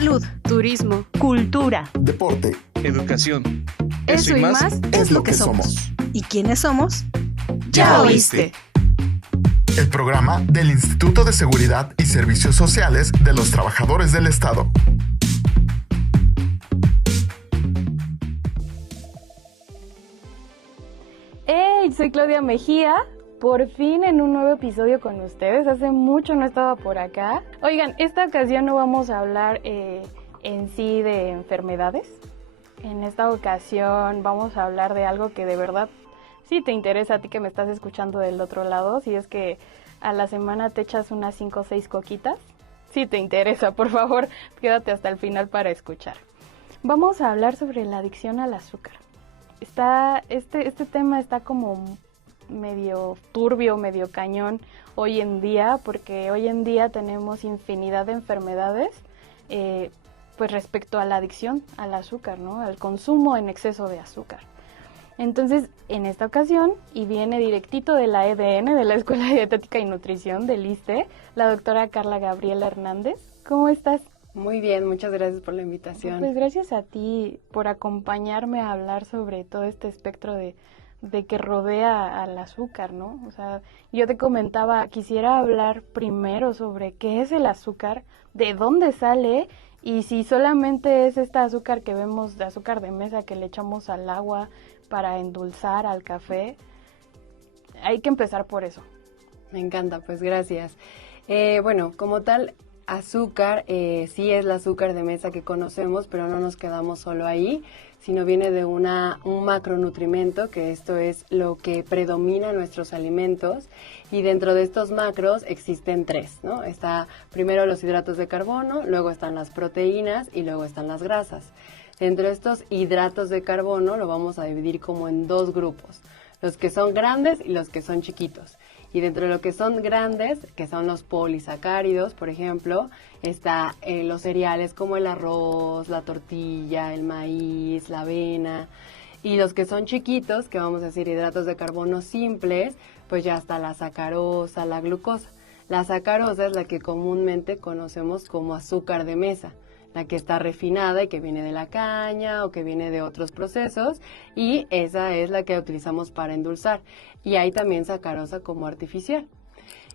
Salud, turismo, cultura, deporte, educación. Eso y más es lo que somos. ¿Y quiénes somos? ¡Ya oíste! El programa del Instituto de Seguridad y Servicios Sociales de los Trabajadores del Estado. ¡Hey! Soy Claudia Mejía. Por fin en un nuevo episodio con ustedes. Hace mucho no estaba por acá. Oigan, esta ocasión no vamos a hablar en sí de enfermedades. En esta ocasión vamos a hablar de algo que de verdad sí te interesa a ti que me estás escuchando del otro lado. Si es que a la semana te echas unas 5 o 6 coquitas. Si te interesa, por favor, quédate hasta el final para escuchar. Vamos a hablar sobre la adicción al azúcar. Este tema está como medio turbio, medio cañón hoy en día, porque hoy en día tenemos infinidad de enfermedades pues respecto a la adicción al azúcar, ¿no? Al consumo en exceso de azúcar. Entonces, en esta ocasión, y viene directito de la EDN, de la Escuela de Dietética y Nutrición del ISSSTE, la doctora Carla Gabriela Hernández. ¿Cómo estás? Muy bien, muchas gracias por la invitación. Pues gracias a ti por acompañarme a hablar sobre todo este espectro de que rodea al azúcar, ¿no? O sea, yo te comentaba, quisiera hablar primero sobre qué es el azúcar, de dónde sale y si solamente es esta azúcar que vemos, de azúcar de mesa que le echamos al agua para endulzar, al café. Hay que empezar por eso. Me encanta, pues gracias. Bueno, como tal, azúcar sí es el azúcar de mesa que conocemos, pero no nos quedamos solo ahí, sino viene de un macronutrimento, que esto es lo que predomina en nuestros alimentos, y dentro de estos macros existen 3, ¿no? Está primero los hidratos de carbono, luego están las proteínas y luego están las grasas. Dentro de estos hidratos de carbono lo vamos a dividir como en 2 grupos, los que son grandes y los que son chiquitos. Y dentro de lo que son grandes, que son los polisacáridos, por ejemplo, está los cereales como el arroz, la tortilla, el maíz, la avena. Y los que son chiquitos, que vamos a decir hidratos de carbono simples, pues ya está la sacarosa, la glucosa. La sacarosa es la que comúnmente conocemos como azúcar de mesa, la que está refinada y que viene de la caña o que viene de otros procesos, y esa es la que utilizamos para endulzar. Y hay también sacarosa como artificial.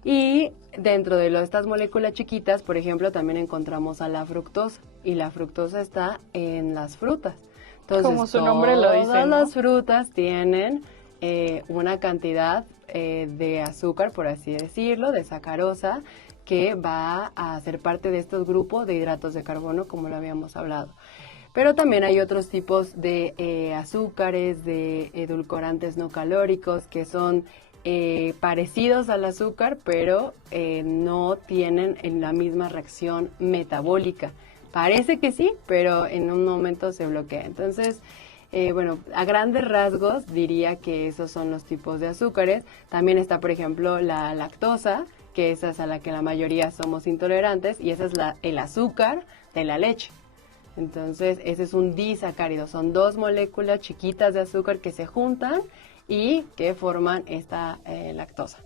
Y dentro de estas moléculas chiquitas, por ejemplo, también encontramos a la fructosa, y la fructosa está en las frutas. Entonces, como su nombre lo dice, todas ¿no? las frutas tienen una cantidad de azúcar, por así decirlo, de sacarosa, que va a ser parte de estos grupos de hidratos de carbono, como lo habíamos hablado. Pero también hay otros tipos de azúcares, de edulcorantes no calóricos, que son parecidos al azúcar, pero no tienen la misma reacción metabólica. Parece que sí, pero en un momento se bloquea. Entonces, bueno, a grandes rasgos diría que esos son los tipos de azúcares. También está, por ejemplo, la lactosa, que esa es a la que la mayoría somos intolerantes, y esa es el azúcar de la leche. Entonces, ese es un disacárido, son 2 moléculas chiquitas de azúcar que se juntan y que forman esta lactosa.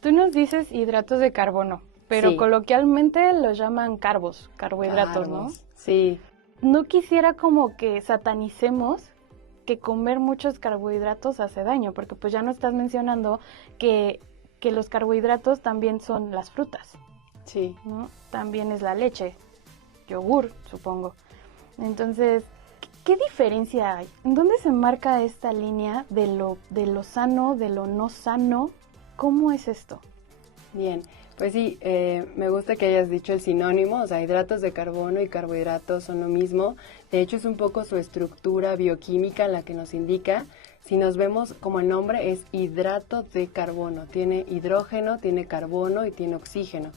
Tú nos dices hidratos de carbono, pero Sí. Coloquialmente los llaman carbohidratos, ¿no? Sí. No quisiera como que satanicemos que comer muchos carbohidratos hace daño, porque pues ya no estás mencionando que los carbohidratos también son las frutas, Sí. ¿no? También es la leche, yogur, supongo. Entonces, ¿qué diferencia hay? ¿En dónde se marca esta línea de lo sano, de lo no sano? ¿Cómo es esto? Bien, pues sí, me gusta que hayas dicho el sinónimo, o sea, hidratos de carbono y carbohidratos son lo mismo. De hecho, es un poco su estructura bioquímica la que nos indica. Si nos vemos como el nombre es hidrato de carbono, tiene hidrógeno, tiene carbono y tiene oxígeno.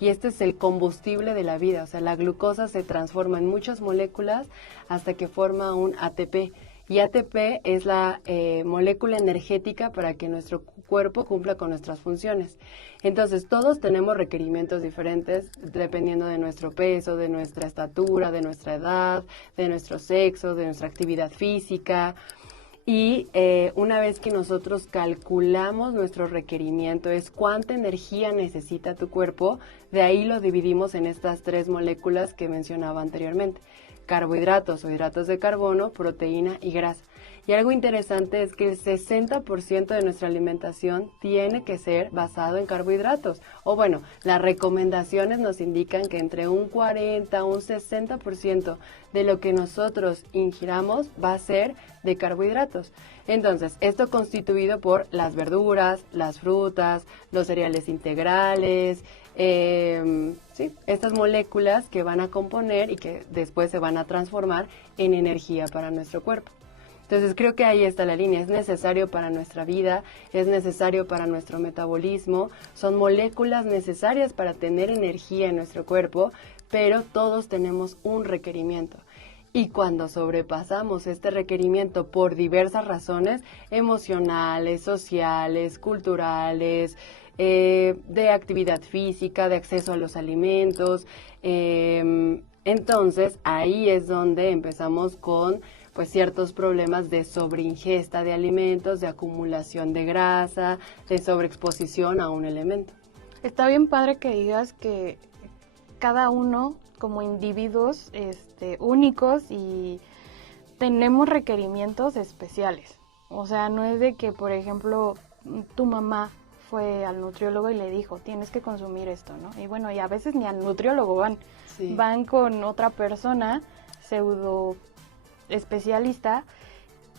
Y este es el combustible de la vida, o sea, la glucosa se transforma en muchas moléculas hasta que forma un ATP. Y ATP es la molécula energética para que nuestro cuerpo cumpla con nuestras funciones. Entonces, todos tenemos requerimientos diferentes dependiendo de nuestro peso, de nuestra estatura, de nuestra edad, de nuestro sexo, de nuestra actividad física. Y una vez que nosotros calculamos nuestro requerimiento, es cuánta energía necesita tu cuerpo, de ahí lo dividimos en estas 3 moléculas que mencionaba anteriormente: carbohidratos o hidratos de carbono, proteína y grasa. Y algo interesante es que el 60% de nuestra alimentación tiene que ser basado en carbohidratos. O bueno, las recomendaciones nos indican que entre un 40 a un 60% de lo que nosotros ingiramos va a ser de carbohidratos. Entonces, esto constituido por las verduras, las frutas, los cereales integrales, estas moléculas que van a componer y que después se van a transformar en energía para nuestro cuerpo. Entonces creo que ahí está la línea, es necesario para nuestra vida, es necesario para nuestro metabolismo, son moléculas necesarias para tener energía en nuestro cuerpo, pero todos tenemos un requerimiento. Y cuando sobrepasamos este requerimiento por diversas razones, emocionales, sociales, culturales, de actividad física, de acceso a los alimentos, entonces ahí es donde empezamos con pues ciertos problemas de sobreingesta de alimentos, de acumulación de grasa, de sobreexposición a un elemento. Está bien padre que digas que cada uno como individuos únicos y tenemos requerimientos especiales. O sea, no es de que, por ejemplo, tu mamá fue al nutriólogo y le dijo, tienes que consumir esto, ¿no? Y bueno, y a veces ni al nutriólogo van, Sí. Van con otra persona, pseudo especialista,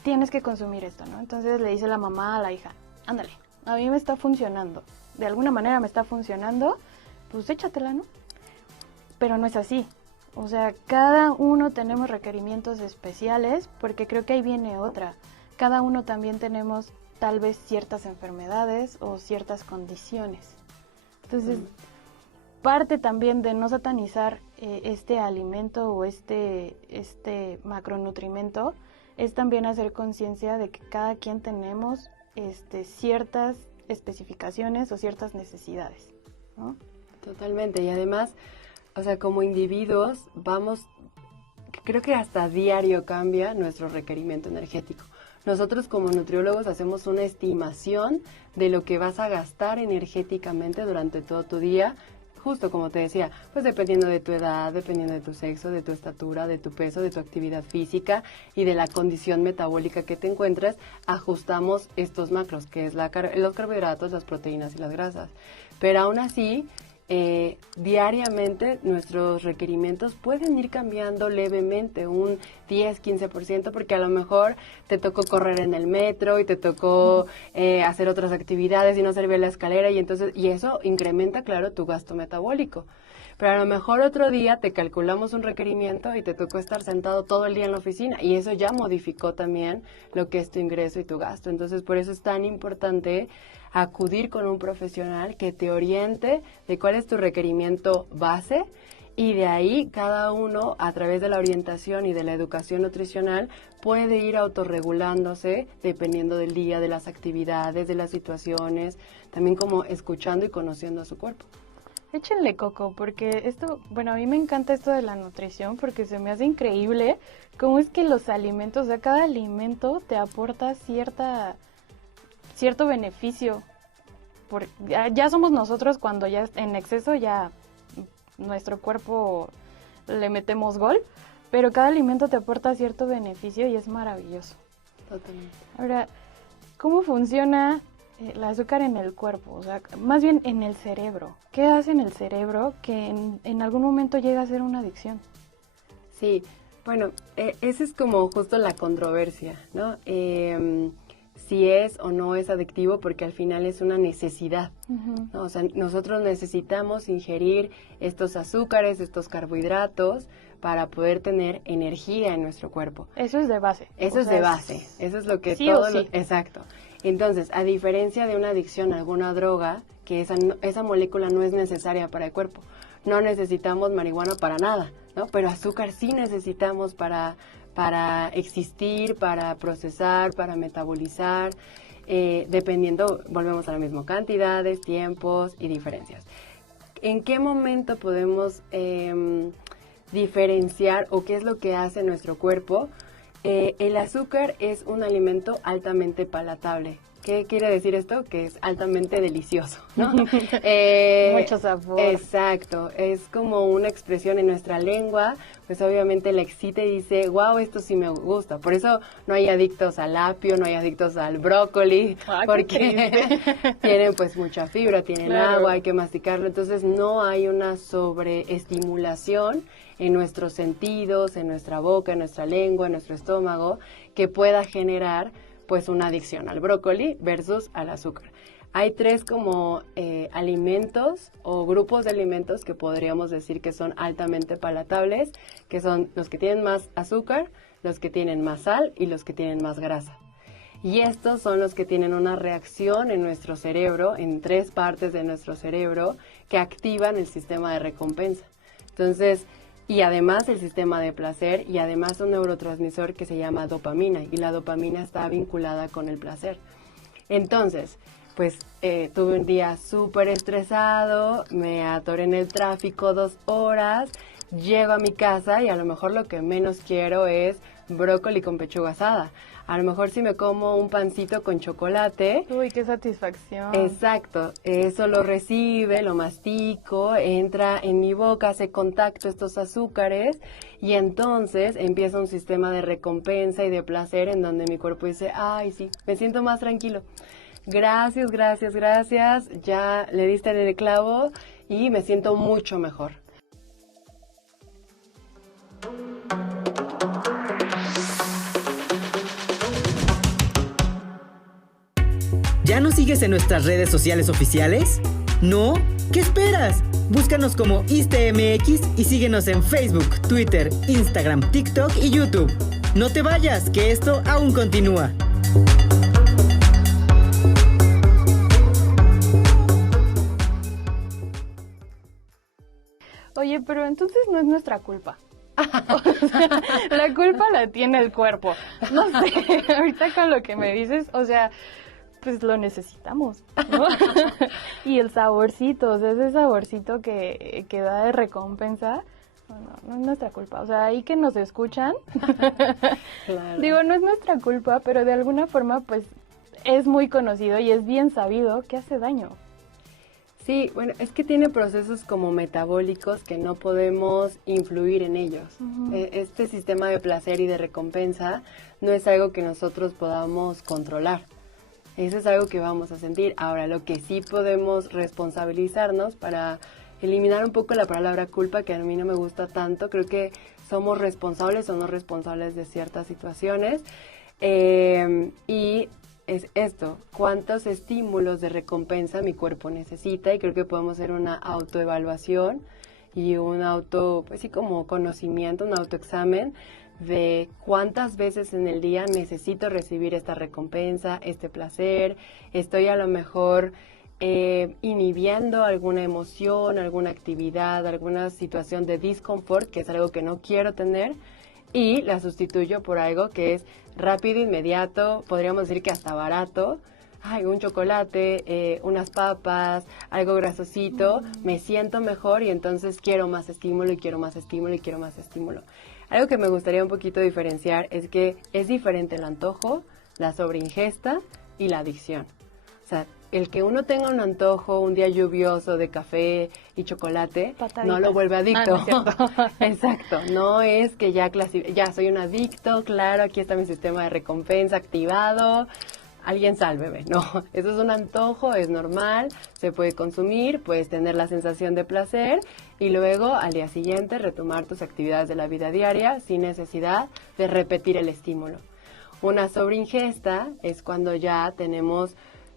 tienes que consumir esto, ¿no? Entonces le dice la mamá a la hija, ándale, a mí me está funcionando, de alguna manera me está funcionando, pues échatela, ¿no? Pero no es así. O sea, cada uno tenemos requerimientos especiales, porque creo que ahí viene otra. Cada uno también tenemos tal vez ciertas enfermedades o ciertas condiciones. Entonces, parte también de no satanizar este alimento o este macronutrimento es también hacer conciencia de que cada quien tenemos ciertas especificaciones o ciertas necesidades, ¿no? Totalmente, y además, o sea, como individuos creo que hasta diario cambia nuestro requerimiento energético. Nosotros como nutriólogos hacemos una estimación de lo que vas a gastar energéticamente durante todo tu día, justo como te decía, pues dependiendo de tu edad, dependiendo de tu sexo, de tu estatura, de tu peso, de tu actividad física y de la condición metabólica que te encuentres, ajustamos estos macros, que es los carbohidratos, las proteínas y las grasas. Pero aún así, diariamente nuestros requerimientos pueden ir cambiando levemente, un 10-15%, porque a lo mejor te tocó correr en el metro y te tocó hacer otras actividades y no servir la escalera, y eso incrementa, claro, tu gasto metabólico. Pero a lo mejor otro día te calculamos un requerimiento y te tocó estar sentado todo el día en la oficina, y eso ya modificó también lo que es tu ingreso y tu gasto. Entonces, por eso es tan importante acudir con un profesional que te oriente de cuál es tu requerimiento base, y de ahí cada uno, a través de la orientación y de la educación nutricional, puede ir autorregulándose dependiendo del día, de las actividades, de las situaciones, también como escuchando y conociendo a su cuerpo. Échenle coco, porque esto, bueno, a mí me encanta esto de la nutrición porque se me hace increíble cómo es que los alimentos, o sea, cada alimento te aporta cierto beneficio. Ya somos nosotros cuando ya en exceso ya nuestro cuerpo le metemos gol, pero cada alimento te aporta cierto beneficio y es maravilloso. Totalmente. Ahora, ¿cómo funciona el azúcar en el cuerpo? O sea, más bien en el cerebro. ¿Qué hace en el cerebro que en algún momento llega a ser una adicción? Sí, bueno, esa es como justo la controversia, ¿no? Si es o no es adictivo, porque al final es una necesidad, ¿no? O sea, nosotros necesitamos ingerir estos azúcares, estos carbohidratos para poder tener energía en nuestro cuerpo. Eso es de base. Eso es de base, eso es lo que sí todo o sí. Exacto. Entonces, a diferencia de una adicción a alguna droga, que esa molécula no es necesaria para el cuerpo. No necesitamos marihuana para nada, ¿no? Pero azúcar sí necesitamos para existir, para procesar, para metabolizar, dependiendo, volvemos a lo mismo, cantidades, tiempos y diferencias. ¿En qué momento podemos diferenciar o qué es lo que hace nuestro cuerpo? El azúcar es un alimento altamente palatable. ¿Qué quiere decir esto? Que es altamente delicioso, ¿no? Mucho sabor. Exacto, es como una expresión en nuestra lengua, pues obviamente la excita y dice, wow, esto sí me gusta. Por eso no hay adictos al apio, no hay adictos al brócoli, porque tienen pues mucha fibra, tienen agua, hay que masticarlo. Entonces no hay una sobreestimulación en nuestros sentidos, en nuestra boca, en nuestra lengua, en nuestro estómago, que pueda generar pues una adicción al brócoli versus al azúcar. Hay 3 como alimentos o grupos de alimentos que podríamos decir que son altamente palatables, que son los que tienen más azúcar, los que tienen más sal y los que tienen más grasa. Y estos son los que tienen una reacción en nuestro cerebro, en 3 partes de nuestro cerebro, que activan el sistema de recompensa. Entonces, y además el sistema de placer y además un neurotransmisor que se llama dopamina, y la dopamina está vinculada con el placer. Entonces, pues tuve un día súper estresado, me atoré en el tráfico 2 horas, llego a mi casa y a lo mejor lo que menos quiero es brócoli con pechuga asada. A lo mejor si me como un pancito con chocolate. Uy, qué satisfacción. Exacto, eso lo recibe, lo mastico, entra en mi boca, hace contacto estos azúcares y entonces empieza un sistema de recompensa y de placer en donde mi cuerpo dice, ay sí, me siento más tranquilo. Gracias, gracias, gracias, ya le diste en el clavo y me siento mucho mejor. ¿Ya nos sigues en nuestras redes sociales oficiales? ¿No? ¿Qué esperas? Búscanos como ISTEMX y síguenos en Facebook, Twitter, Instagram, TikTok y YouTube. No te vayas, que esto aún continúa. Oye, pero entonces no es nuestra culpa. O sea, la culpa la tiene el cuerpo. No sé, ahorita con lo que me dices, o sea, pues lo necesitamos, ¿no? Y el saborcito, o sea, ese saborcito que da de recompensa, no es nuestra culpa. O sea, ahí que nos escuchan, Claro. digo, no es nuestra culpa, pero de alguna forma, pues, es muy conocido y es bien sabido que hace daño. Sí, bueno, es que tiene procesos como metabólicos que no podemos influir en ellos. Este sistema de placer y de recompensa no es algo que nosotros podamos controlar. Eso es algo que vamos a sentir. Ahora, lo que sí podemos responsabilizarnos para eliminar un poco la palabra culpa, que a mí no me gusta tanto, creo que somos responsables o no responsables de ciertas situaciones. Y es esto, cuántos estímulos de recompensa mi cuerpo necesita, y creo que podemos hacer una autoevaluación y un pues sí, como conocimiento, un autoexamen de cuántas veces en el día necesito recibir esta recompensa, este placer. Estoy a lo mejor inhibiendo alguna emoción, alguna actividad, alguna situación de disconfort, que es algo que no quiero tener, y la sustituyo por algo que es rápido, inmediato, podríamos decir que hasta barato. Ay, un chocolate, unas papas, algo grasosito, me siento mejor y entonces quiero más estímulo y quiero más estímulo y quiero más estímulo. Algo que me gustaría un poquito diferenciar es que es diferente el antojo, la sobreingesta y la adicción. O sea, el que uno tenga un antojo un día lluvioso de café y chocolate, no lo vuelve adicto. No es cierto. Exacto, no es que ya soy un adicto, claro, aquí está mi sistema de recompensa activado, alguien sálveme. No, eso es un antojo, es normal, se puede consumir, puedes tener la sensación de placer y luego al día siguiente retomar tus actividades de la vida diaria sin necesidad de repetir el estímulo. Una sobreingesta es cuando ya tenemos,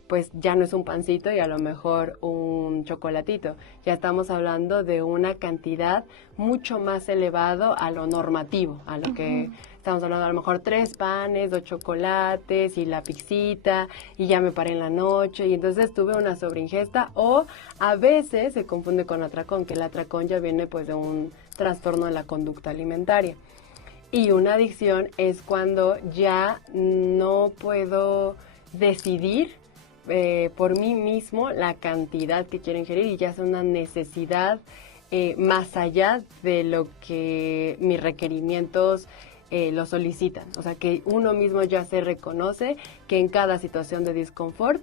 pues ya no es un pancito y a lo mejor un chocolatito. Ya estamos hablando de una cantidad mucho más elevado a lo normativo, a lo que estamos hablando, a lo mejor 3 panes, 2 chocolates y la pixita y ya me paré en la noche y entonces tuve una sobreingesta, o a veces se confunde con atracón, que el atracón ya viene pues de un trastorno de la conducta alimentaria. Y una adicción es cuando ya no puedo decidir por mí mismo la cantidad que quiero ingerir y ya es una necesidad más allá de lo que mis requerimientos lo solicitan. O sea, que uno mismo ya se reconoce que en cada situación de disconfort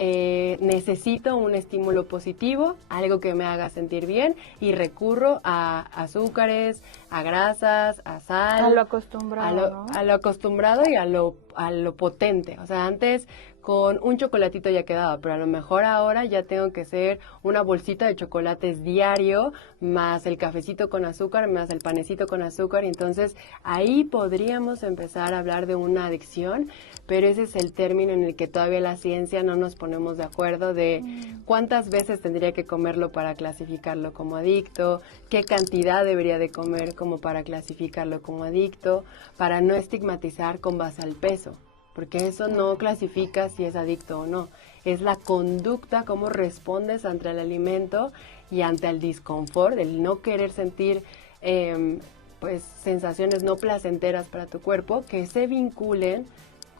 necesito un estímulo positivo, algo que me haga sentir bien, y recurro a azúcares, a grasas, a sal. A lo acostumbrado, ¿no? A lo acostumbrado y a lo potente. O sea, antes con un chocolatito ya quedaba, pero a lo mejor ahora ya tengo que hacer una bolsita de chocolates diario, más el cafecito con azúcar, más el panecito con azúcar, y entonces ahí podríamos empezar a hablar de una adicción, pero ese es el término en el que todavía la ciencia no nos ponemos de acuerdo de cuántas veces tendría que comerlo para clasificarlo como adicto, qué cantidad debería de comer como para clasificarlo como adicto, para no estigmatizar con base al peso. Porque eso no clasifica si es adicto o no. Es la conducta, cómo respondes ante el alimento y ante el disconfort, el no querer sentir pues sensaciones no placenteras para tu cuerpo que se vinculen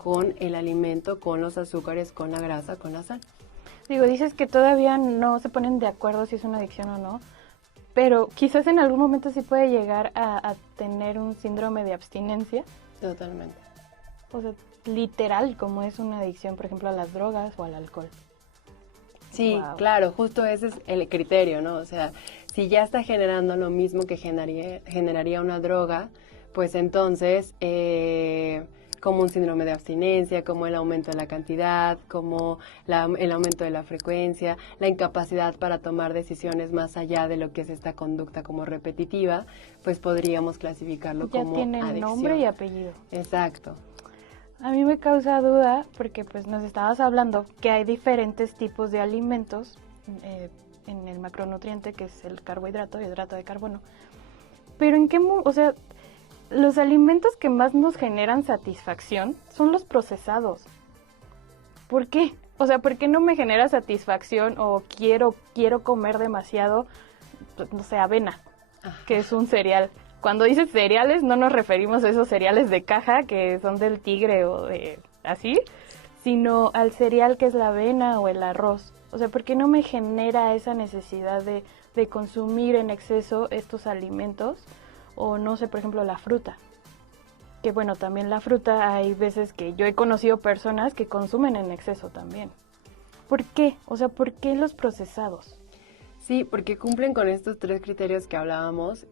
con el alimento, con los azúcares, con la grasa, con la sal. Digo, dices que todavía no se ponen de acuerdo si es una adicción o no, pero quizás en algún momento sí puede llegar a tener un síndrome de abstinencia. Totalmente. O sea, literal, como es una adicción, por ejemplo, a las drogas o al alcohol. Sí, Wow. claro, justo ese es el criterio, ¿no? O sea, si ya está generando lo mismo que generaría una droga, pues entonces, como un síndrome de abstinencia, como el aumento de la cantidad, como el aumento de la frecuencia, la incapacidad para tomar decisiones más allá de lo que es esta conducta como repetitiva, pues podríamos clasificarlo Ya como tiene adicción. nombre y apellido. Exacto. A mí me causa duda porque pues nos estabas hablando que hay diferentes tipos de alimentos en el macronutriente, que es el carbohidrato, hidrato de carbono. Pero en qué, o sea, los alimentos que más nos generan satisfacción son los procesados. ¿Por qué? O sea, ¿por qué no me genera satisfacción o quiero comer demasiado, pues, no sé, avena, que es un cereal? Cuando dices cereales no nos referimos a esos cereales de caja que son del tigre o de así, sino al cereal que es la avena o el arroz. O sea, ¿por qué no me genera esa necesidad de consumir en exceso estos alimentos? O no sé, por ejemplo, la fruta. Que bueno, también la fruta hay veces que yo he conocido personas que consumen en exceso también. ¿Por qué? O sea, ¿por qué los procesados? Sí, porque cumplen con estos tres criterios que hablábamos.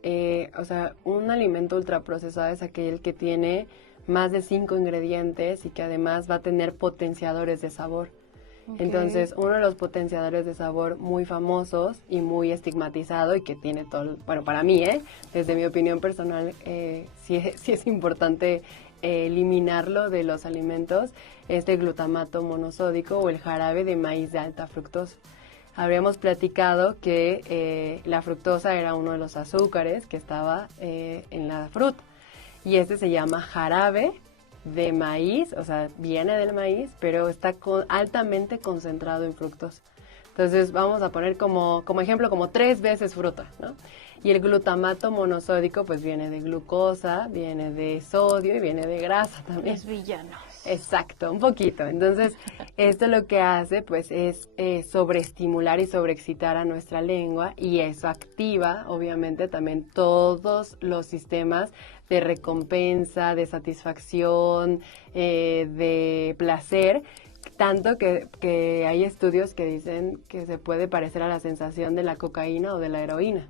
O sea, un alimento ultraprocesado es aquel que tiene más de 5 ingredientes y que además va a tener potenciadores de sabor. Okay. Entonces, uno de los potenciadores de sabor muy famosos y muy estigmatizado y que tiene todo, bueno, para mí, desde mi opinión personal, sí es importante eliminarlo de los alimentos, es el glutamato monosódico o el jarabe de maíz de alta fructosa. Habríamos platicado que la fructosa era uno de los azúcares que estaba en la fruta. Y este se llama jarabe de maíz, o sea, viene del maíz, pero está altamente concentrado en fructosa. Entonces vamos a poner como ejemplo como 3 veces fruta, ¿no? Y el glutamato monosódico pues viene de glucosa, viene de sodio y viene de grasa también. Es villano. Exacto, un poquito. Entonces, esto lo que hace, pues, es sobreestimular y sobreexcitar a nuestra lengua y eso activa, obviamente, también todos los sistemas de recompensa, de satisfacción, de placer, tanto que hay estudios que dicen que se puede parecer a la sensación de la cocaína o de la heroína.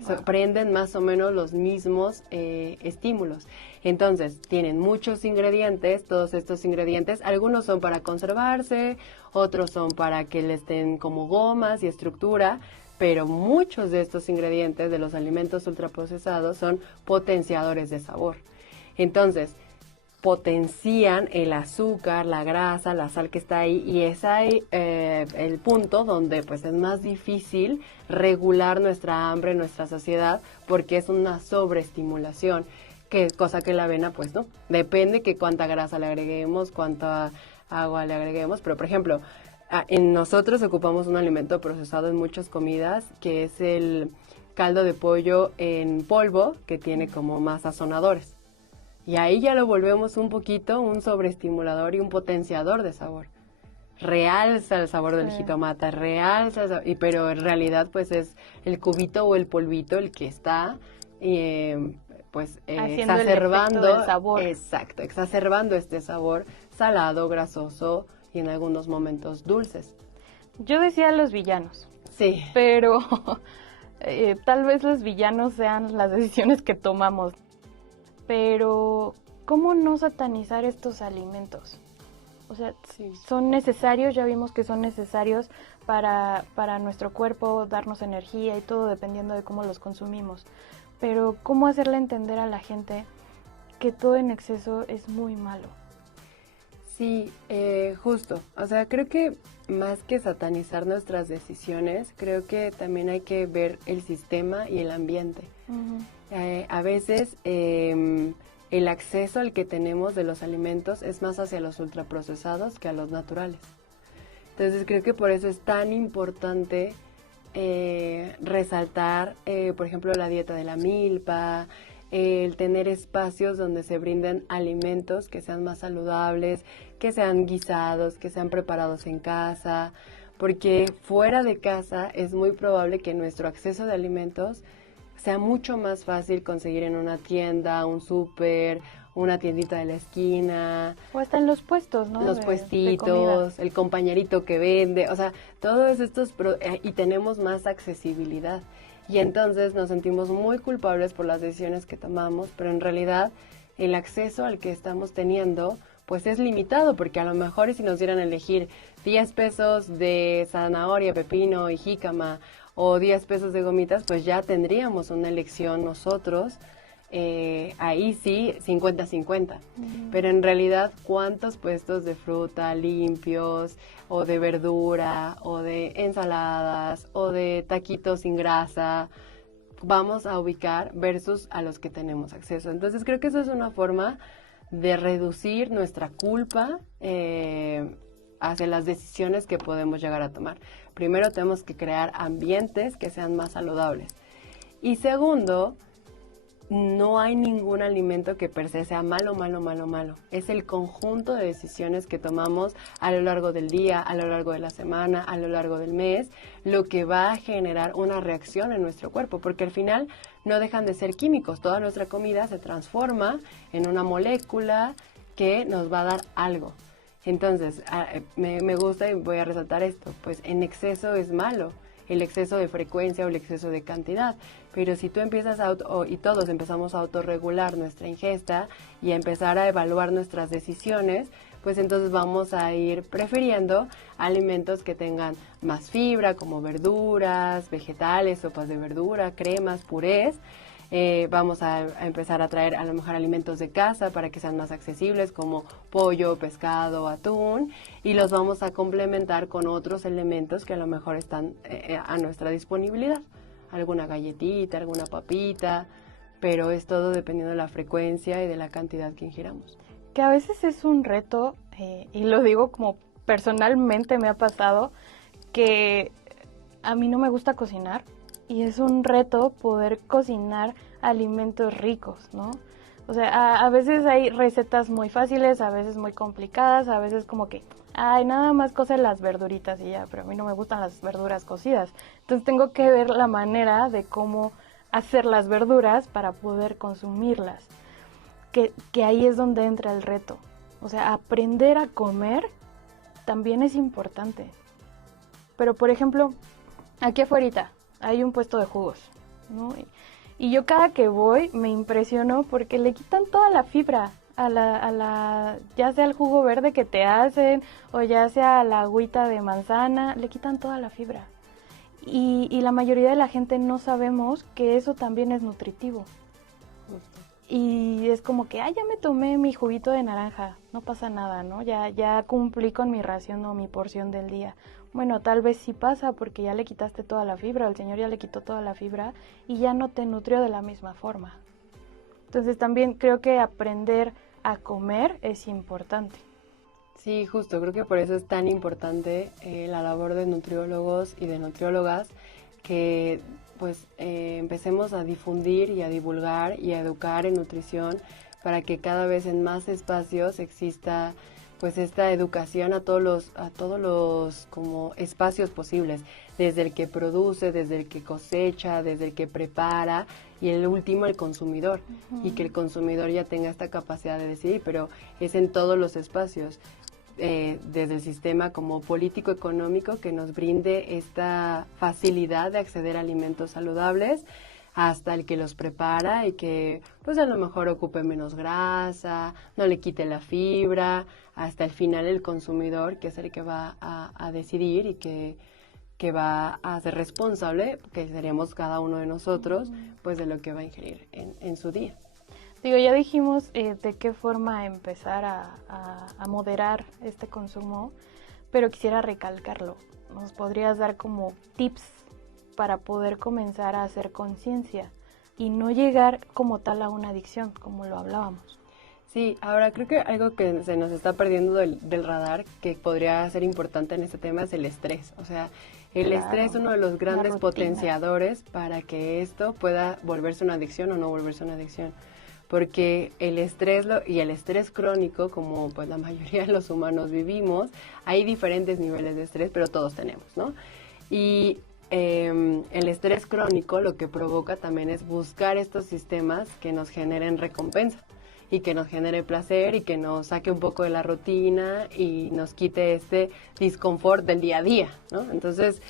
Wow. Prenden más o menos los mismos estímulos. Entonces, tienen muchos ingredientes, todos estos ingredientes, algunos son para conservarse, otros son para que les den como gomas y estructura, pero muchos de estos ingredientes de los alimentos ultraprocesados son potenciadores de sabor. Entonces, potencian el azúcar, la grasa, la sal que está ahí y es ahí el punto donde pues es más difícil regular nuestra hambre, nuestra saciedad, porque es una sobreestimulación, cosa que la avena pues no, depende que cuánta grasa le agreguemos, cuánta agua le agreguemos, pero por ejemplo, en nosotros ocupamos un alimento procesado en muchas comidas que es el caldo de pollo en polvo que tiene como más sazonadores. Y ahí ya lo volvemos un poquito un sobreestimulador y un potenciador de sabor. Realza el sabor del jitomate, realza el sabor, pero en realidad pues es el cubito o el polvito el que está pues Haciendo el exacerbando efecto del sabor. Exacto, exacerbando este sabor salado, grasoso y en algunos momentos dulces. Yo decía los villanos, Sí. pero tal vez los villanos sean las decisiones que tomamos. Pero, ¿cómo no satanizar estos alimentos? O sea, Sí. son necesarios, ya vimos que son necesarios para nuestro cuerpo, darnos energía y todo dependiendo de cómo los consumimos. Pero, ¿cómo hacerle entender a la gente que todo en exceso es muy malo? Sí, justo. O sea, creo que más que satanizar nuestras decisiones, creo que también hay que ver el sistema y el ambiente. A veces el acceso al que tenemos de los alimentos es más hacia los ultraprocesados que a los naturales. Entonces creo que por eso es tan importante resaltar, por ejemplo, la dieta de la milpa, el tener espacios donde se brinden alimentos que sean más saludables, que sean guisados, que sean preparados en casa, porque fuera de casa es muy probable que nuestro acceso de alimentos sea mucho más fácil conseguir en una tienda, un súper, una tiendita de la esquina. O hasta en los puestos, ¿no? Los de puestitos, el compañerito que vende, o sea, todos estos, y tenemos más accesibilidad. Y entonces nos sentimos muy culpables por las decisiones que tomamos, pero en realidad el acceso al que estamos teniendo pues es limitado, porque a lo mejor si nos dieran a elegir 10 pesos de zanahoria, pepino y jícama o 10 pesos de gomitas, pues ya tendríamos una elección nosotros, ahí sí, 50-50. Pero en realidad, ¿cuántos puestos de fruta limpios o de verdura o de ensaladas o de taquitos sin grasa vamos a ubicar versus a los que tenemos acceso? Entonces creo que eso es una forma de reducir nuestra culpa hacia las decisiones que podemos llegar a tomar. Primero tenemos que crear ambientes que sean más saludables. Y segundo, no hay ningún alimento que per se sea malo. Es el conjunto de decisiones que tomamos a lo largo del día, a lo largo de la semana, a lo largo del mes, lo que va a generar una reacción en nuestro cuerpo, porque al final no dejan de ser químicos. Toda nuestra comida se transforma en una molécula que nos va a dar algo. Entonces, me gusta y voy a resaltar esto, pues en exceso es malo, el exceso de frecuencia o el exceso de cantidad, pero si tú empiezas y todos empezamos a autorregular nuestra ingesta y a empezar a evaluar nuestras decisiones, pues entonces vamos a ir prefiriendo alimentos que tengan más fibra, como verduras, vegetales, sopas de verdura, cremas, purés. Vamos a empezar a traer a lo mejor alimentos de casa para que sean más accesibles, como pollo, pescado, atún, y los vamos a complementar con otros elementos que a lo mejor están a nuestra disponibilidad. Alguna galletita, alguna papita, pero es todo dependiendo de la frecuencia y de la cantidad que ingiramos. Que a veces es un reto, y lo digo como personalmente me ha pasado, que a mí no me gusta cocinar. Y es un reto poder cocinar alimentos ricos, ¿no? O sea, a veces hay recetas muy fáciles, a veces muy complicadas, a veces como que, ay, nada más coce las verduritas y ya, pero a mí no me gustan las verduras cocidas. Entonces tengo que ver la manera de cómo hacer las verduras para poder consumirlas. Que ahí es donde entra el reto. O sea, aprender a comer también es importante. Pero, por ejemplo, aquí afuera hay un puesto de jugos, ¿no? Y yo cada que voy me impresiono porque le quitan toda la fibra ya sea el jugo verde que te hacen o ya sea la agüita de manzana, le quitan toda la fibra. Y la mayoría de la gente no sabemos que eso también es nutritivo. Y es como que, ya me tomé mi juguito de naranja, no pasa nada, ¿no? Ya cumplí con mi ración o mi porción del día. Bueno, tal vez sí pasa porque ya le quitaste toda la fibra, el Señor ya le quitó toda la fibra y ya no te nutrió de la misma forma. Entonces también creo que aprender a comer es importante. Sí, justo, creo que por eso es tan importante la labor de nutriólogos y de nutriólogas, que pues empecemos a difundir y a divulgar y a educar en nutrición para que cada vez en más espacios exista pues esta educación a todos los como espacios posibles, desde el que produce, desde el que cosecha, desde el que prepara y el último el consumidor. Y que el consumidor ya tenga esta capacidad de decidir, pero es en todos los espacios. Desde el sistema como político-económico que nos brinde esta facilidad de acceder a alimentos saludables, hasta el que los prepara y que pues a lo mejor ocupe menos grasa, no le quite la fibra, hasta el final el consumidor, que es el que va a decidir y que va a ser responsable, que seríamos cada uno de nosotros, pues de lo que va a ingerir en su día. Digo, ya dijimos de qué forma empezar a moderar este consumo, pero quisiera recalcarlo. ¿Nos podrías dar como tips para poder comenzar a hacer conciencia y no llegar como tal a una adicción, como lo hablábamos? Sí, ahora creo que algo que se nos está perdiendo del radar, que podría ser importante en este tema, es el estrés. O sea, el estrés es uno de los grandes potenciadores para que esto pueda volverse una adicción o no volverse una adicción. Porque el estrés y el estrés crónico, como pues la mayoría de los humanos vivimos, hay diferentes niveles de estrés, pero todos tenemos, ¿no? Y el estrés crónico lo que provoca también es buscar estos sistemas que nos generen recompensa y que nos genere placer y que nos saque un poco de la rutina y nos quite este disconfort del día a día, ¿no? Entonces,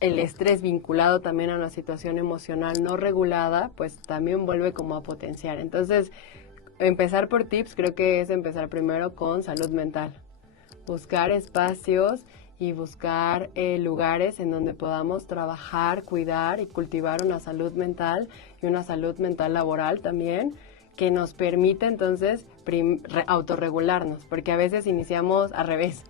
el estrés vinculado también a una situación emocional no regulada, pues también vuelve como a potenciar. Entonces, empezar por tips creo que es empezar primero con salud mental. Buscar espacios y buscar lugares en donde podamos trabajar, cuidar y cultivar una salud mental y una salud mental laboral también, que nos permite entonces autorregularnos, porque a veces iniciamos al revés,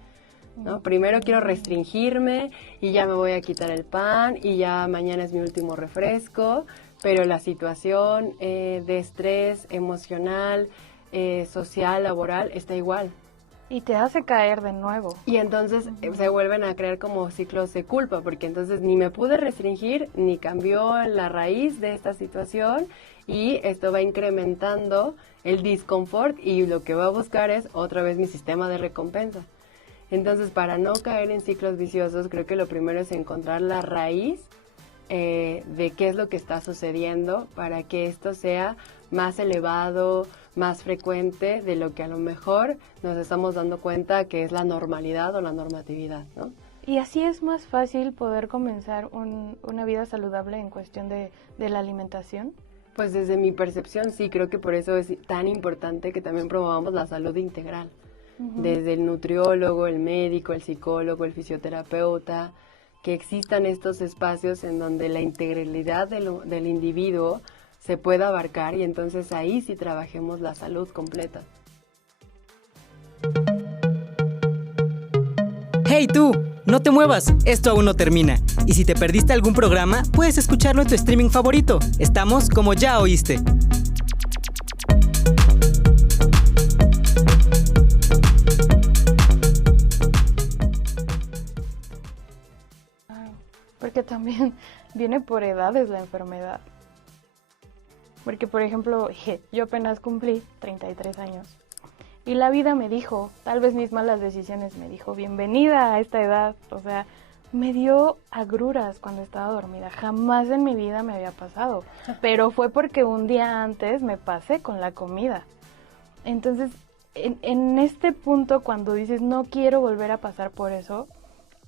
¿no? Primero quiero restringirme y ya me voy a quitar el pan y ya mañana es mi último refresco, pero la situación de estrés emocional, social, laboral está igual. Y te hace caer de nuevo. Y entonces se vuelven a crear como ciclos de culpa, porque entonces ni me pude restringir, ni cambió la raíz de esta situación, y esto va incrementando el disconfort y lo que va a buscar es otra vez mi sistema de recompensa. Entonces, para no caer en ciclos viciosos, creo que lo primero es encontrar la raíz de qué es lo que está sucediendo para que esto sea más elevado, más frecuente de lo que a lo mejor nos estamos dando cuenta que es la normalidad o la normatividad, ¿no? Y así es más fácil poder comenzar una vida saludable en cuestión de la alimentación. Pues desde mi percepción sí, creo que por eso es tan importante que también promovamos la salud integral. Desde el nutriólogo, el médico, el psicólogo, el fisioterapeuta, que existan estos espacios en donde la integralidad del individuo se pueda abarcar y entonces ahí sí trabajemos la salud completa. ¡Hey tú! No te muevas, esto aún no termina. Y si te perdiste algún programa, puedes escucharlo en tu streaming favorito. Estamos como Ya Oíste. Porque también viene por edades la enfermedad. Porque, por ejemplo, yo apenas cumplí 33 años. Y la vida me dijo, tal vez mis malas decisiones me dijo, bienvenida a esta edad. O sea, me dio agruras cuando estaba dormida. Jamás en mi vida me había pasado. Pero fue porque un día antes me pasé con la comida. Entonces, en este punto, cuando dices, no quiero volver a pasar por eso,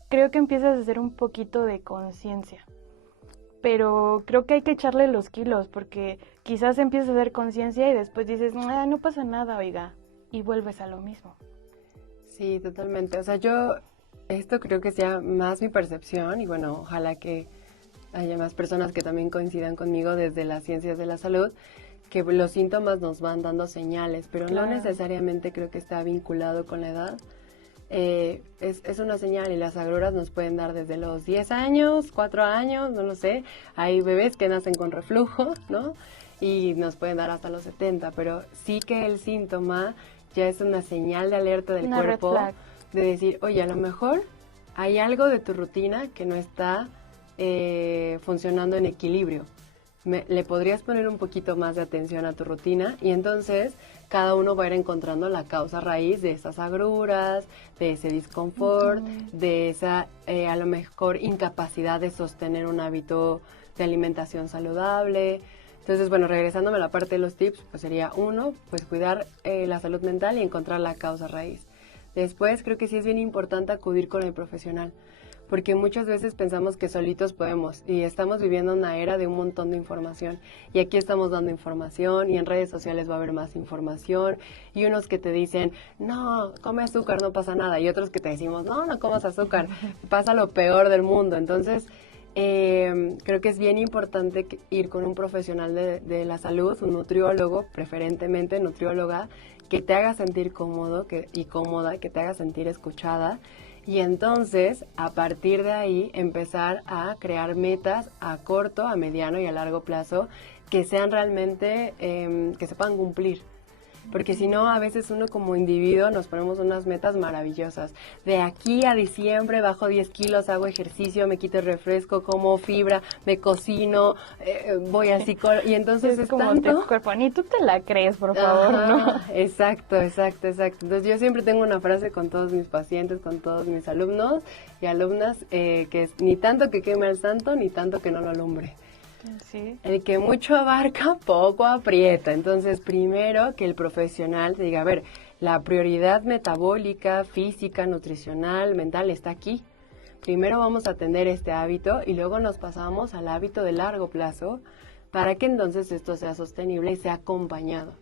creo que empiezas a hacer un poquito de conciencia. Pero creo que hay que echarle los kilos, porque quizás empiezas a hacer conciencia y después dices, no pasa nada, oiga, y vuelves a lo mismo. Sí, totalmente. O sea, esto creo que sea más mi percepción y bueno, ojalá que haya más personas que también coincidan conmigo desde las ciencias de la salud, que los síntomas nos van dando señales, pero claro, no necesariamente creo que está vinculado con la edad. Es una señal y las agruras nos pueden dar desde los 10 años, 4 años, no lo sé. Hay bebés que nacen con reflujo, ¿no? Y nos pueden dar hasta los 70, pero sí que el síntoma ya es una señal de alerta del cuerpo de decir, oye, a lo mejor hay algo de tu rutina que no está funcionando en equilibrio. le podrías poner un poquito más de atención a tu rutina y entonces cada uno va a ir encontrando la causa raíz de esas agruras, de ese disconfort, de esa a lo mejor incapacidad de sostener un hábito de alimentación saludable. Entonces, bueno, regresándome a la parte de los tips, pues sería uno, pues cuidar la salud mental y encontrar la causa raíz. Después, creo que sí es bien importante acudir con el profesional, porque muchas veces pensamos que solitos podemos y estamos viviendo una era de un montón de información y aquí estamos dando información y en redes sociales va a haber más información y unos que te dicen, no, come azúcar, no pasa nada, y otros que te decimos, no, no comas azúcar, pasa lo peor del mundo. Entonces, creo que es bien importante ir con un profesional de la salud, un nutriólogo, preferentemente nutrióloga, que te haga sentir cómodo y cómoda, que te haga sentir escuchada. Y entonces, a partir de ahí, empezar a crear metas a corto, a mediano y a largo plazo que sean realmente, que se puedan cumplir. Porque si no, a veces uno como individuo nos ponemos unas metas maravillosas. De aquí a diciembre bajo 10 kilos, hago ejercicio, me quito el refresco, como fibra, me cocino, voy a psicólogo. Y entonces es como tanto... tu cuerpo, ni tú te la crees, por favor, ¿no? Exacto. Entonces yo siempre tengo una frase con todos mis pacientes, con todos mis alumnos y alumnas, que es ni tanto que queme al santo, ni tanto que no lo alumbre. Sí. El que mucho abarca, poco aprieta. Entonces, primero que el profesional te diga, a ver, la prioridad metabólica, física, nutricional, mental está aquí. Primero vamos a atender este hábito y luego nos pasamos al hábito de largo plazo para que entonces esto sea sostenible y sea acompañado.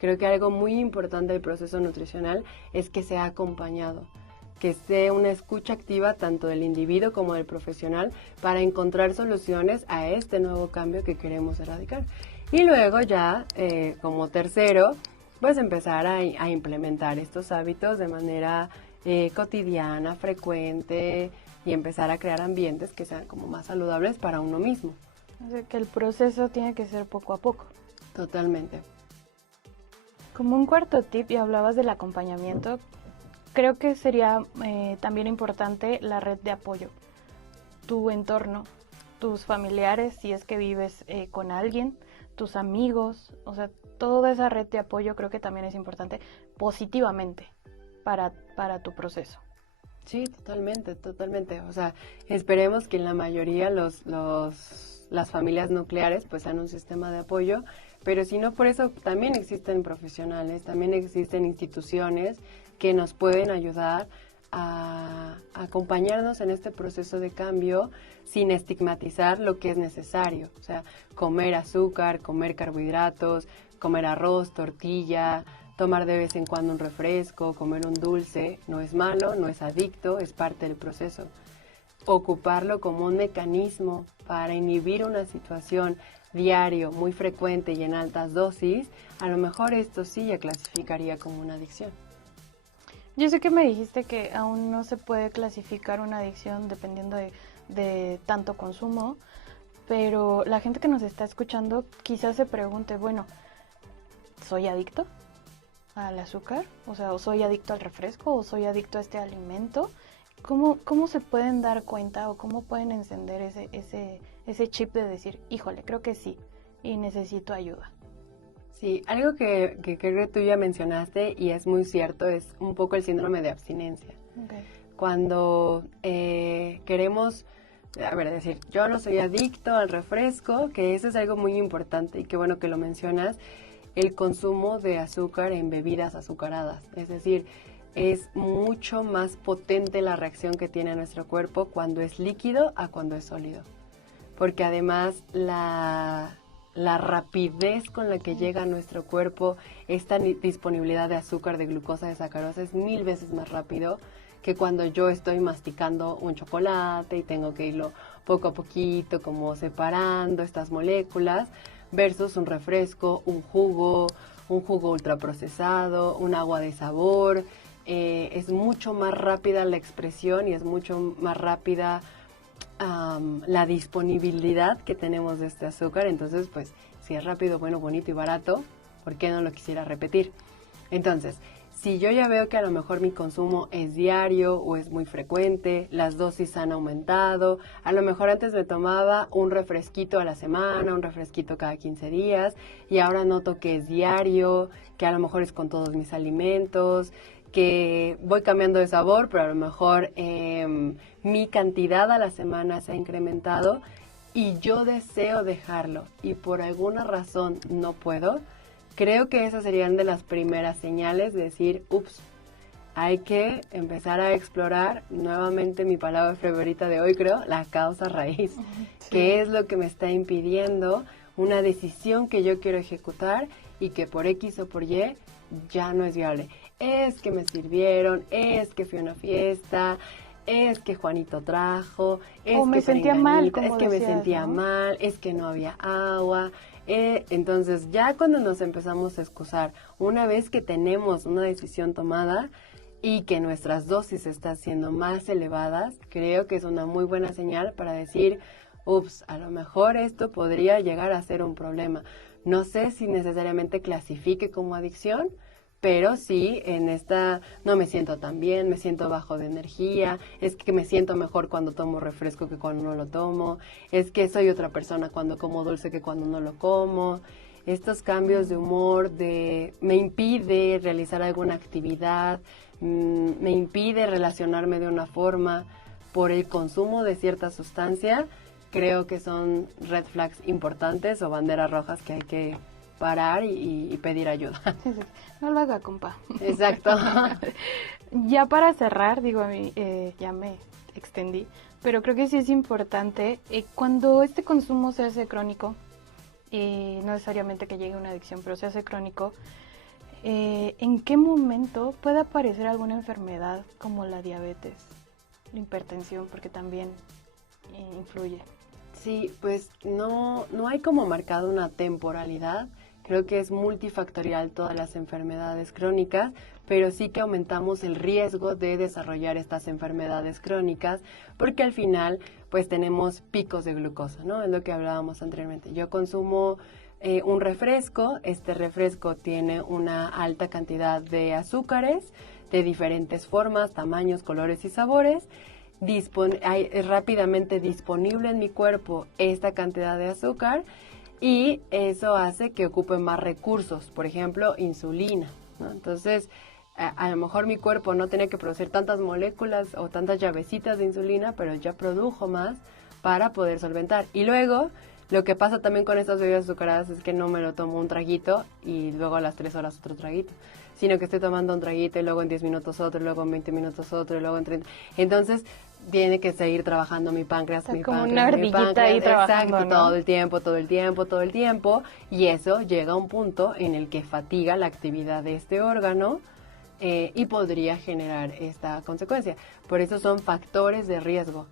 Creo que algo muy importante del proceso nutricional es que sea acompañado, que sea una escucha activa tanto del individuo como del profesional para encontrar soluciones a este nuevo cambio que queremos erradicar. Y luego ya, como tercero, pues empezar a implementar estos hábitos de manera cotidiana, frecuente y empezar a crear ambientes que sean como más saludables para uno mismo. O sea, que el proceso tiene que ser poco a poco. Totalmente. Como un cuarto tip, y hablabas del acompañamiento, creo que sería también importante la red de apoyo, tu entorno, tus familiares, si es que vives con alguien, tus amigos, o sea, toda esa red de apoyo creo que también es importante positivamente para tu proceso. Sí, totalmente. O sea, esperemos que en la mayoría las familias nucleares pues sean un sistema de apoyo, pero si no, por eso también existen profesionales, también existen instituciones que nos pueden ayudar a acompañarnos en este proceso de cambio sin estigmatizar lo que es necesario. O sea, comer azúcar, comer carbohidratos, comer arroz, tortilla, tomar de vez en cuando un refresco, comer un dulce, no es malo, no es adicto, es parte del proceso. Ocuparlo como un mecanismo para inhibir una situación diario, muy frecuente y en altas dosis, a lo mejor esto sí ya clasificaría como una adicción. Yo sé que me dijiste que aún no se puede clasificar una adicción dependiendo de tanto consumo, pero la gente que nos está escuchando quizás se pregunte, bueno, ¿soy adicto al azúcar? O sea, ¿o soy adicto al refresco? ¿O soy adicto a este alimento? ¿Cómo se pueden dar cuenta o cómo pueden encender ese chip de decir, híjole, creo que sí, y necesito ayuda? Sí, algo que creo que tú ya mencionaste y es muy cierto, es un poco el síndrome de abstinencia. Okay. Cuando queremos, decir, yo no soy adicto al refresco, que eso es algo muy importante y qué bueno que lo mencionas, el consumo de azúcar en bebidas azucaradas. Es decir, es mucho más potente la reacción que tiene nuestro cuerpo cuando es líquido a cuando es sólido. Porque además la rapidez con la que llega a nuestro cuerpo esta disponibilidad de azúcar, de glucosa, de sacarosa es 1000 veces más rápido que cuando yo estoy masticando un chocolate y tengo que irlo poco a poquito como separando estas moléculas versus un refresco, un jugo ultraprocesado, un agua de sabor. Es mucho más rápida la expresión y es mucho más rápida la disponibilidad que tenemos de este azúcar. Entonces, pues, si es rápido, bueno, bonito y barato, ¿por qué no lo quisiera repetir? Entonces, Si yo ya veo que a lo mejor mi consumo es diario o es muy frecuente, las dosis han aumentado, a lo mejor antes me tomaba un refresquito a la semana, un refresquito cada 15 días y ahora noto que es diario, que a lo mejor es con todos mis alimentos, que voy cambiando de sabor, pero a lo mejor mi cantidad a la semana se ha incrementado y yo deseo dejarlo y por alguna razón no puedo. Creo que esas serían de las primeras señales de decir, ups, hay que empezar a explorar nuevamente mi palabra favorita de hoy, creo, la causa raíz. Sí. ¿Qué es lo que me está impidiendo una decisión que yo quiero ejecutar y que por X o por Y ya no es viable? Es que me sirvieron, es que fui a una fiesta, es que Juanito trajo, es o me que sentía mal, como es que decías, me sentía ¿no? mal, es que no había agua. Entonces ya cuando nos empezamos a excusar, una vez que tenemos una decisión tomada y que nuestras dosis están siendo más elevadas, creo que es una muy buena señal para decir, ups, a lo mejor esto podría llegar a ser un problema. No sé si necesariamente clasifique como adicción, pero sí en esta no me siento tan bien, me siento bajo de energía, es que me siento mejor cuando tomo refresco que cuando no lo tomo, es que soy otra persona cuando como dulce que cuando no lo como. Estos cambios de humor me impide realizar alguna actividad, me impide relacionarme de una forma por el consumo de cierta sustancia, creo que son red flags importantes o banderas rojas que hay que parar y pedir ayuda. Sí. No lo haga, compa. Exacto. Ya para cerrar, digo, a mí ya me extendí, pero creo que sí es importante, cuando este consumo se hace crónico, no necesariamente que llegue a una adicción, pero se hace crónico, ¿en qué momento puede aparecer alguna enfermedad como la diabetes, la hipertensión, porque también influye? Sí, pues no hay como marcado una temporalidad. Creo que es multifactorial todas las enfermedades crónicas, pero sí que aumentamos el riesgo de desarrollar estas enfermedades crónicas, porque al final pues tenemos picos de glucosa, ¿no? Es lo que hablábamos anteriormente. Yo consumo un refresco, este refresco tiene una alta cantidad de azúcares de diferentes formas, tamaños, colores y sabores. Es rápidamente disponible en mi cuerpo esta cantidad de azúcar y eso hace que ocupe más recursos, por ejemplo, insulina, ¿no? Entonces, a lo mejor mi cuerpo no tenía que producir tantas moléculas o tantas llavecitas de insulina, pero ya produjo más para poder solventar. Y luego, lo que pasa también con estas bebidas azucaradas es que no me lo tomo un traguito y luego a las 3 horas otro traguito, sino que estoy tomando un traguito y luego en 10 minutos otro, y luego en 20 minutos otro, y luego en 30. Entonces, tiene que seguir trabajando mi páncreas, o sea, mi como páncreas, una ardillita ahí trabajando, exacto, ¿no? todo el tiempo, y eso llega a un punto en el que fatiga la actividad de este órgano y podría generar esta consecuencia. Por eso son factores de riesgo,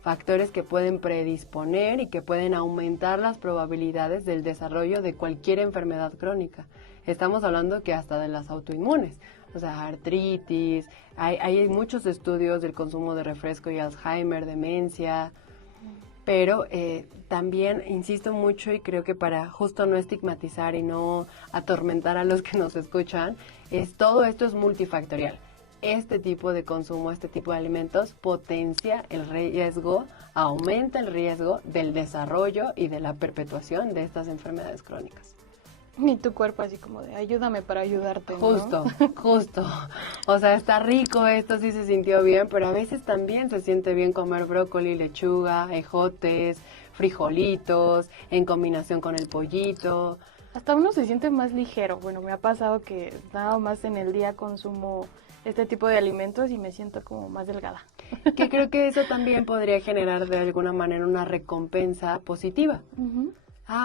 factores que pueden predisponer y que pueden aumentar las probabilidades del desarrollo de cualquier enfermedad crónica. Estamos hablando que hasta de las autoinmunes, o sea, artritis, hay muchos estudios del consumo de refresco y Alzheimer, demencia, pero también insisto mucho y creo que para justo no estigmatizar y no atormentar a los que nos escuchan, todo esto es multifactorial. Este tipo de consumo, este tipo de alimentos potencia el riesgo, aumenta el riesgo del desarrollo y de la perpetuación de estas enfermedades crónicas. Ni tu cuerpo así como de ayúdame para ayudarte, ¿no? Justo. O sea, está rico esto, sí se sintió bien, pero a veces también se siente bien comer brócoli, lechuga, ejotes, frijolitos, en combinación con el pollito. Hasta uno se siente más ligero. Bueno, me ha pasado que nada más en el día consumo este tipo de alimentos y me siento como más delgada. Que creo que eso también podría generar de alguna manera una recompensa positiva. Uh-huh.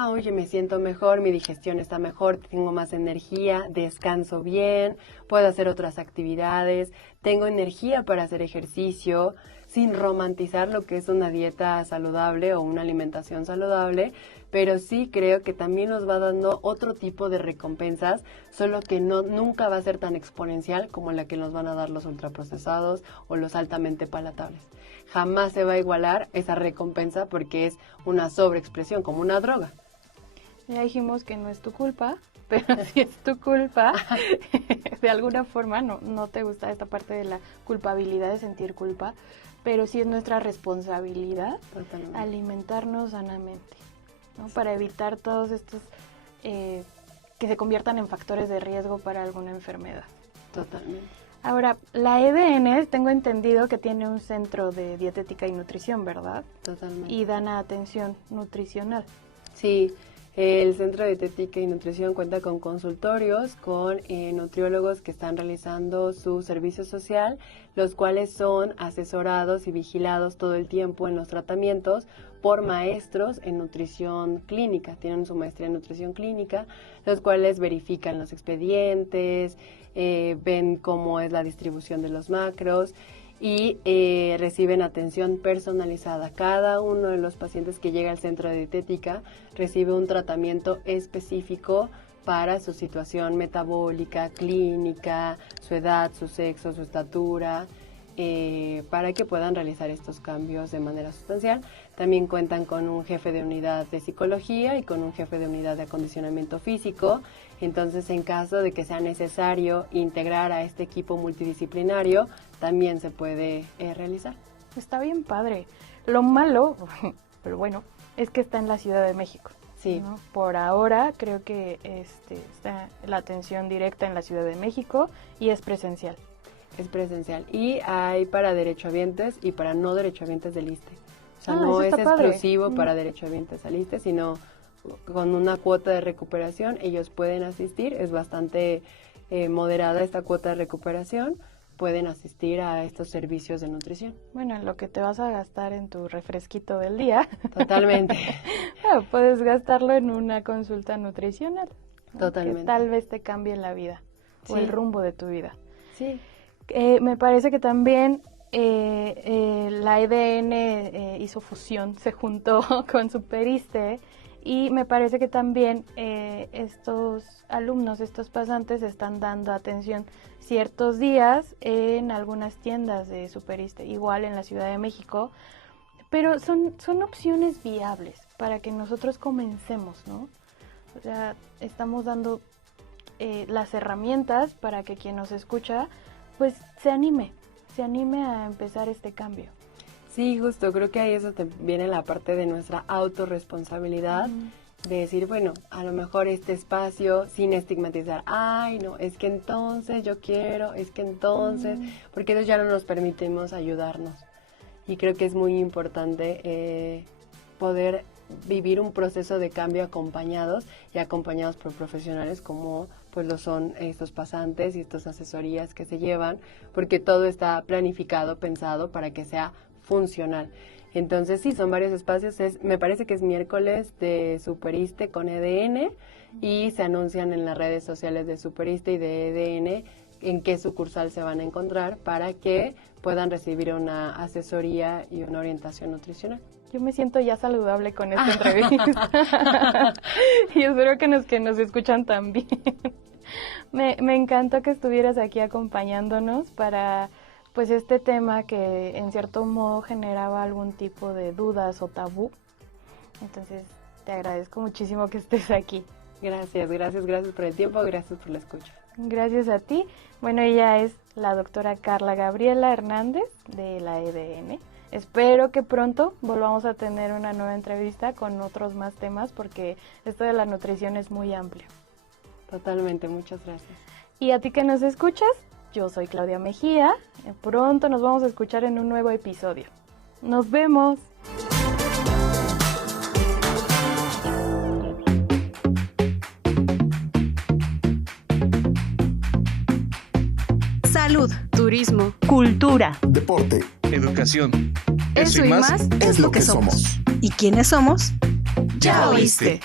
Oye, me siento mejor, mi digestión está mejor, tengo más energía, descanso bien, puedo hacer otras actividades, tengo energía para hacer ejercicio, sin romantizar lo que es una dieta saludable o una alimentación saludable, pero sí creo que también nos va dando otro tipo de recompensas, solo que nunca va a ser tan exponencial como la que nos van a dar los ultraprocesados o los altamente palatables. Jamás se va a igualar esa recompensa porque es una sobreexpresión, como una droga. Ya dijimos que no es tu culpa, pero si es tu culpa, de alguna forma no te gusta esta parte de la culpabilidad, de sentir culpa, pero sí es nuestra responsabilidad alimentarnos sanamente, ¿no? Para evitar todos estos que se conviertan en factores de riesgo para alguna enfermedad. Totalmente. Ahora, la EDN, tengo entendido que tiene un centro de dietética y nutrición, ¿verdad? Totalmente. Y dan atención nutricional. Sí, el Centro de Dietética y Nutrición cuenta con consultorios, con nutriólogos que están realizando su servicio social, los cuales son asesorados y vigilados todo el tiempo en los tratamientos por maestros en nutrición clínica. Tienen su maestría en nutrición clínica, los cuales verifican los expedientes, ven cómo es la distribución de los macros y reciben atención personalizada. Cada uno de los pacientes que llega al centro de dietética recibe un tratamiento específico para su situación metabólica, clínica, su edad, su sexo, su estatura, para que puedan realizar estos cambios de manera sustancial. También cuentan con un jefe de unidad de psicología y con un jefe de unidad de acondicionamiento físico. Entonces, en caso de que sea necesario integrar a este equipo multidisciplinario, también se puede realizar. Está bien padre. Lo malo, pero bueno, es que está en la Ciudad de México. Sí. ¿No? Por ahora creo que está la atención directa en la Ciudad de México y es presencial. Es presencial. Y hay para derechohabientes y para no derechohabientes del ISSSTE. O sea, eso no es está padre. exclusivo para derechohabientes al ISSSTE, sino con una cuota de recuperación ellos pueden asistir. Es bastante moderada esta cuota de recuperación. Pueden asistir a estos servicios de nutrición. Bueno, en lo que te vas a gastar en tu refresquito del día. Totalmente. Puedes gastarlo en una consulta nutricional, ¿no? Totalmente. Que tal vez te cambie la vida o Sí. el rumbo de tu vida. Sí. Me parece que también la EDN hizo fusión, se juntó con Superiste y me parece que también estos alumnos, estos pasantes están dando atención ciertos días en algunas tiendas de Superiste, igual en la Ciudad de México, pero son opciones viables para que nosotros comencemos, ¿no? O sea, estamos dando las herramientas para que quien nos escucha pues se anime a empezar este cambio. Sí, justo, creo que ahí eso viene la parte de nuestra autorresponsabilidad, de decir, bueno, a lo mejor este espacio sin estigmatizar, ay, no, es que entonces yo quiero, es que entonces, porque entonces ya no nos permitimos ayudarnos. Y creo que es muy importante poder vivir un proceso de cambio acompañados y acompañados por profesionales como pues lo son estos pasantes y estas asesorías que se llevan, porque todo está planificado, pensado para que sea funcional. Entonces sí, son varios espacios, me parece que es miércoles de Superiste con EDN y se anuncian en las redes sociales de Superiste y de EDN en qué sucursal se van a encontrar para que puedan recibir una asesoría y una orientación nutricional. Yo me siento ya saludable con esta entrevista y espero que nos escuchan también. Me encantó que estuvieras aquí acompañándonos para pues este tema que en cierto modo generaba algún tipo de dudas o tabú. Entonces te agradezco muchísimo que estés aquí. Gracias por el tiempo, gracias por la escucha. Gracias a ti. Bueno, ella es la doctora Carla Gabriela Hernández de la EDN. Espero que pronto volvamos a tener una nueva entrevista con otros más temas porque esto de la nutrición es muy amplio. Totalmente, muchas gracias. Y a ti que nos escuchas, yo soy Claudia Mejía. Pronto nos vamos a escuchar en un nuevo episodio. ¡Nos vemos! Salud, Turismo. cultura. Deporte. Educación. Es lo que somos. ¿Y quiénes somos? Ya oíste.